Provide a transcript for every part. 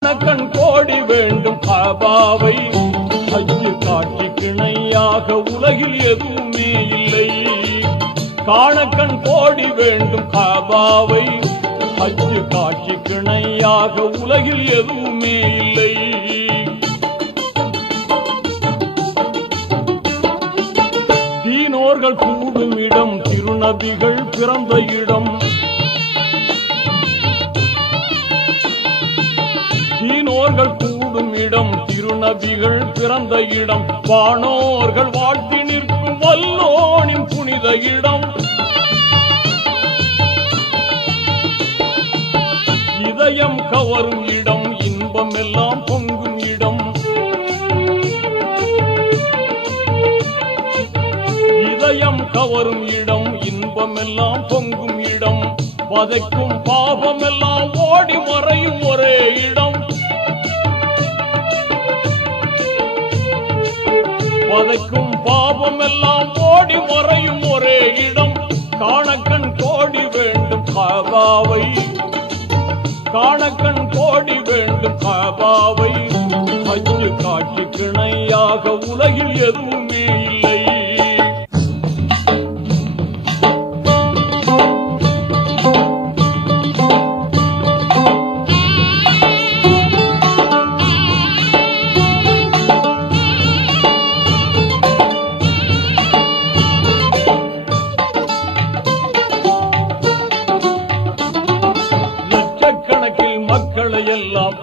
கண் கோடி வேண்டும் பாபாவை. அஞ்சு காட்சி கிணையாக உலகில் எதுவுமே இல்லை. காணக்கண் கோடி வேண்டும் காபாவை அஞ்சு காட்சி கிணையாக உலகில் எதுவுமே இல்லை. தீனோர்கள் கூடும் இடம் திருநபிகள் பிறந்த இடம். தீனோர்கள் கூடும் இடம் திருநபிகள் பிறந்த இடம். வானோர்கள் வாழ்த்தி நிற்கும் வல்லோனின் புனித இடம். இதயம் கவரும் இடம் இன்பம் எல்லாம் பொங்கும் இடம். இதயம் கவரும் இடம் இன்பம் எல்லாம் பொங்கும் இடம். வதைக்கும் பாபமெல்லாம் ஓடி மறையும் ஒரே இடம். வதைக்கும் பாவம் எல்லாம் ஓடி மறையும் ஒரே இடம். காணக்கண் கோடி வேண்டும் காபாவை. காணக்கண் கோடி வேண்டும் காபாவை. அஞ்சு காட்சி கிணையாக உலகில் எதுவுமே இல்லை.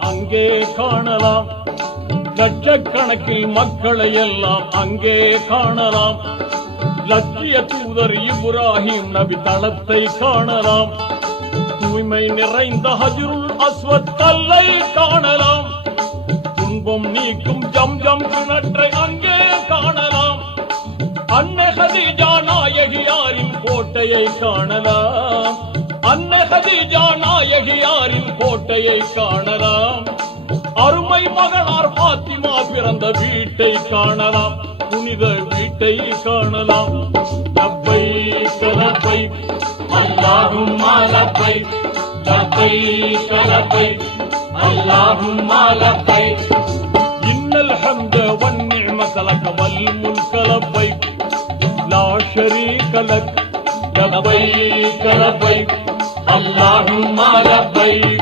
அங்கே காணலாம். லட்சக்கணக்கில் மக்களை எல்லாம் அங்கே காணலாம். லட்சிய தூதர் இப்ராஹிம் நபி தளத்தை காணலாம். தூய்மை நிறைந்த ஹஜருள் அஸ்வத்தல்லை காணலாம். துன்பம் நீக்கும் ஜம் ஜம் கிணற்றை அங்கே காணலாம். அன்னை ஹதீஜா நாயகியாரின் கோட்டையை காணலாம். அன்னை ஹதீஜா கோட்டையை காணலாம். அருமை மகளார் பாத்திமா பிறந்த வீட்டை காணலாம். புனித வீட்டை காணலாம். தப்பை கலப்பை அல்லாகும் மாலப்பை. தப்பை கலப்பை அல்லாகும் மாலப்பை. இன்னல் ஹம்த வன்னி மசலக வல்முல் கலப்பை. லாஷரி கலக் கலப்பை கலப்பை. அல்லாகும் மாலப்பை.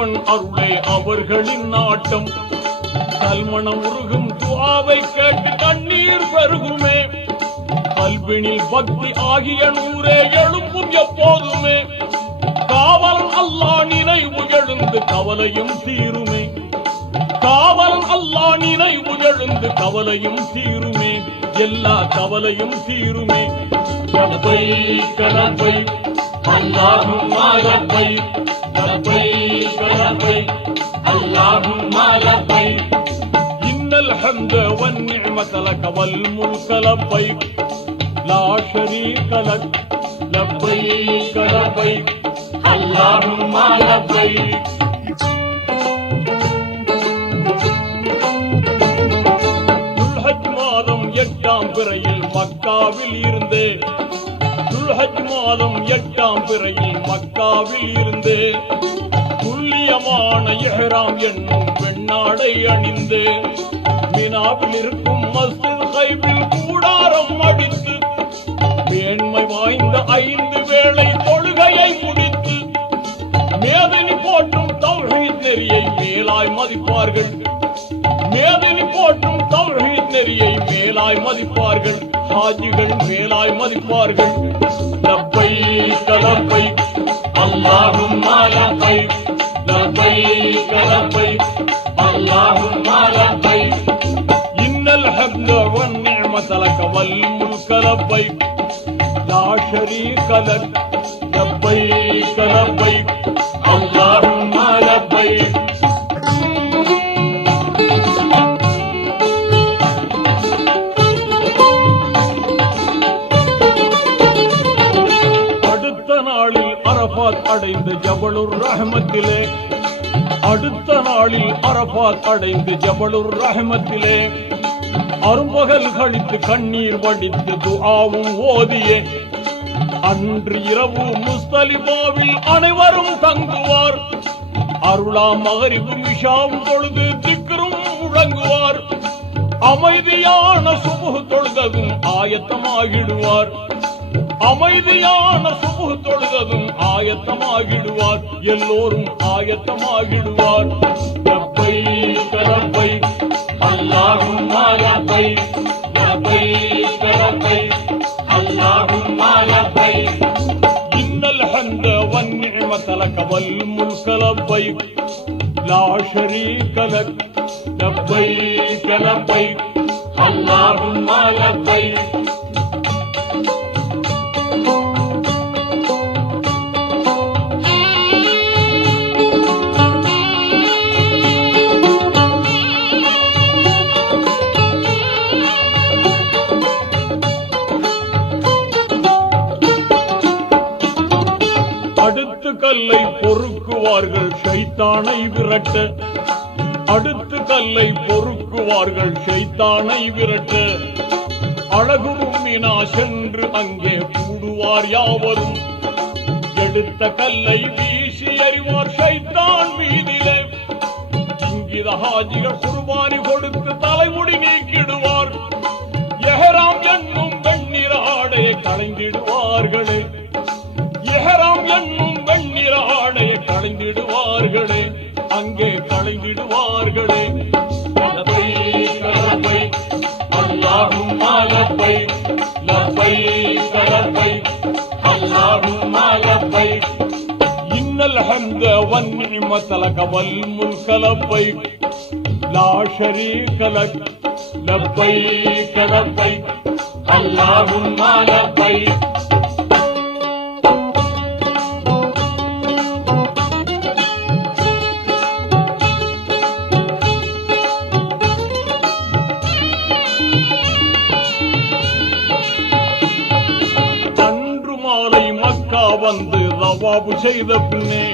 இறைவன் அருளே அவர்களின் நாட்டம். கல்மணம் உருகும் துவாவை கேட்டு கண்ணீர் பெருகுமே. கல்வினில் பக்தி ஆகிய நூறே எழும்பும் எப்போதுமே காவல் அல்லா நினைவு எழுந்து கவலையும் தீருமே. காவல் அல்லா நினைவு எழுந்து கவலையும் தீருமே. எல்லா கவலையும் தீருமே. கலப்பை கலப்பை அல்லாஹும் மாலப்பை கலப்பை கலப்பை அல்லாஹும் மாலப்பை إن الحمد والنعمة لك والملك لبيك لا شريك لك لبيك لبيك اللهم لبيك துல்ஹஜ் மாதம் எட்டாம் பிறையில் மக்காவில் இருந்தே துல்ஹஜ் மாதம் எட்டாம் பிறையில் மக்காவில் இருந்து துல்லியமான எஹராம் என்னும் பெண்ணாடை அணிந்து. மினாவில் இருக்கும் மஸ்ஜித் ஹைபில் கூடாரம் அடித்து மேன்மை வாய்ந்த ஐந்து வேளை தொழுகையை முடித்து மேதனி போற்றும் தௌஹீத் நெறியை மேலாய் மதிப்பார்கள். மேதனி போற்றும் தௌஹீத் நெறியை மேலாய் மதிப்பார்கள். ஹாஜிகள் மேலாய் மதிப்பார்கள். لبيك اللهم لبيك لبيك لبيك اللهم لبيك إن الحمد والنعمة لك والملك لبيك. لا شريك لك لبيك لبيك. அடைந்து ஜபலுர் ரஹமத்திலே. அடுத்த நாளில் அரபாத் அடைந்து ஜபலுர் ரஹமத்திலே. அரும்பகல் கழித்து கண்ணீர் வடித்து துஆவும் ஓதியே. அன்று இரவு முஸ்தலிபாவில் அனைவரும் தங்குவார். அருளா மகரிவும் இஷாவும் பொழுது திக்கரும் முழங்குவார். அமைதியான சுபுகு தொழுததும் ஆயத்தமாகிடுவார். அமைதியான சுபு தொழுததும் ஆயத்தமாகிடுவார். எல்லோரும் ஆயத்தமாகிடுவார். எப்பை கலப்பை அல்லாடும் மாலப்பை. எப்பை கலப்பை அல்லாடும் மாலப்பை. இன்னல் ஹந்த வன்னிம தலக வல் முல்கலப்பை லா ஷரீக லக். லப்பை கலப்பை அல்லாடும் மாலப்பை. கல்லை பொறுக்குவார்கள் சைத்தானை விரட்ட. அடுத்து கல்லை பொறுக்குவார்கள் சைத்தானை விரட்ட. அழகுரும் மினா சென்று அங்கே கூடுவார் யாவரும். எடுத்த கல்லை வீசி அறிவார் சைத்தான் மீதிலே. இங்கித ஹாஜிகள் அல்லாஹும் லப்பை லப்பை கலப்பை அல்லாஹும் லப்பை இன்னல் ஹம்த வன்னிமத லக வல் முல்க லப்பை லா ஷரீக லக் லப்பைக லப்பைக் அல்லாஹும்ம ரபாபு செய்த பின்னே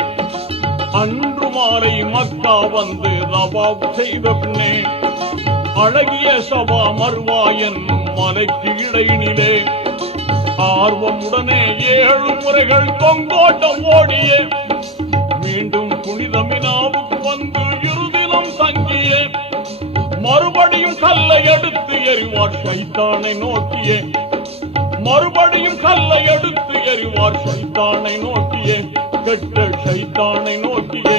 அன்று மாலை மக்கா வந்து ரபாபு செய்த பின்னே அழகிய சபா மர்வா மலைக்கு இடையினிலே. ஆர்வமுடனே ஏழு முறைகள் தொங்கோட்டம் ஓடிய. மீண்டும் புனிதமினாவுக்கு வந்து இருதினம் தங்கிய. மறுபடியும் கல்லை எடுத்து எறிவார் சைத்தானை நோக்கியே. மறுபடியும் கல்லை எடுத்து எறிவார் சைத்தானை நோக்கியே கெட்ட சைத்தானை நோக்கியே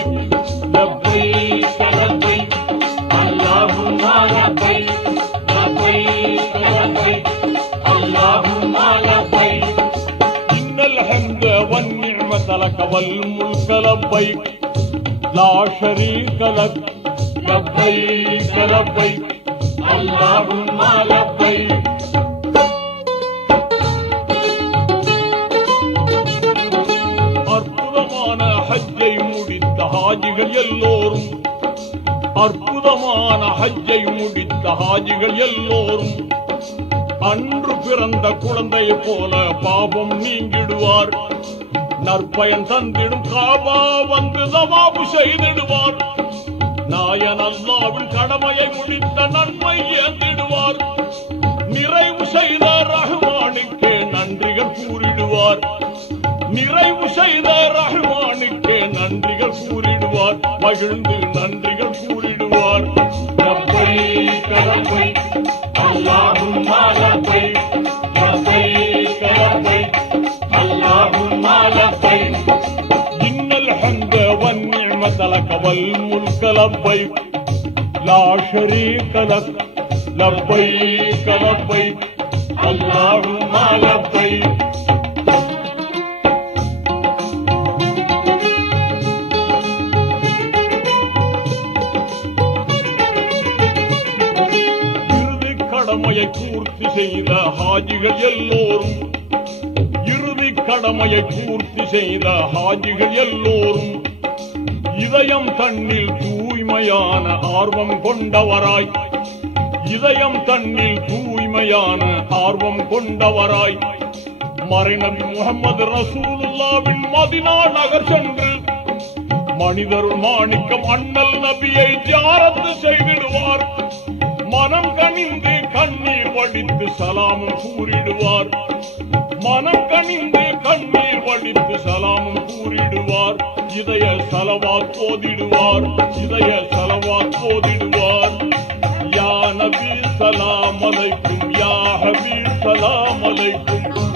லப்பை கலப்பை அல்லாஹும் லப்பை லப்பை கலப்பை அல்லாஹும் லப்பை إن الحمد والنعمة لك والملك لبيك لا شريك لك لبيك لبيك اللهم لبيك ஹாஜிகள் எல்லோரும் அற்புதமான ஹஜ்ஜை முடித்த ஹாஜிகள் எல்லோரும் அன்று பிறந்த குழந்தையை போல பாபம் நீங்கிடுவார். நற்பயன் தந்திடும் காபா வந்து தவாபு செய்திடுவார். நாயன் அல்லாவின் கடமையை முடித்த நன்மை ஏந்திடுவார். நிறைவு செய்த ரஹ்மானுக்கு நன்றிகள் கூறிடுவார். நிறைவு செய்த ரஹ்மானுக்கு நன்றிகள் கூறிடுவார் மகிழ்ந்து நன்றிகள் கூறிடுவார் ரப்பை கரப்பை அல்லாஹும் லப்பை ரப்பை கரப்பை அல்லாஹும் லப்பை إن الحمد والنعمة لك والملك لبيك لا شريك لك لبيك لبيك اللهم لبيك கடமையை பூர்த்தி செய்த ஹாஜிகள் எல்லோரும். இறுதி கடமையை பூர்த்தி செய்த ஹாஜிகள் எல்லோரும். இதயம் தன்னில் தூய்மையான ஆர்வம் கொண்டவராய். இதயம் தன்னில் தூய்மையான ஆர்வம் கொண்டவராய். மறைநபி முகமது ரசூலுல்லாவின் மதினா நகர் சென்று மனிதர் மாணிக்கம் அண்ணல் நபியை தியாரத்து செய்திடுவார். மனம் கனிந்து கண்ணீர் வடித்து சலாமும் கூறிடுவார். மனம் கனிந்து கண்ணீர் வடித்து சலாமும் கூறிடுவார். இதய சலவா போதிடுவார். இதய சலவா போதிடுவார். யா நபி சலாம் அலைக்கும் யா ஹபீப் சலாம் அலைக்கும்.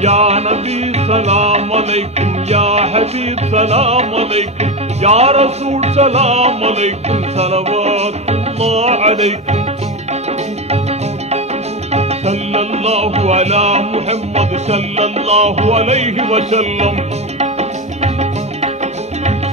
يا نبي سلام عليكم يا حبيب سلام عليكم يا رسول سلام عليكم صلوات الله عليكم. صلى الله على محمد صلى الله عليه وسلم.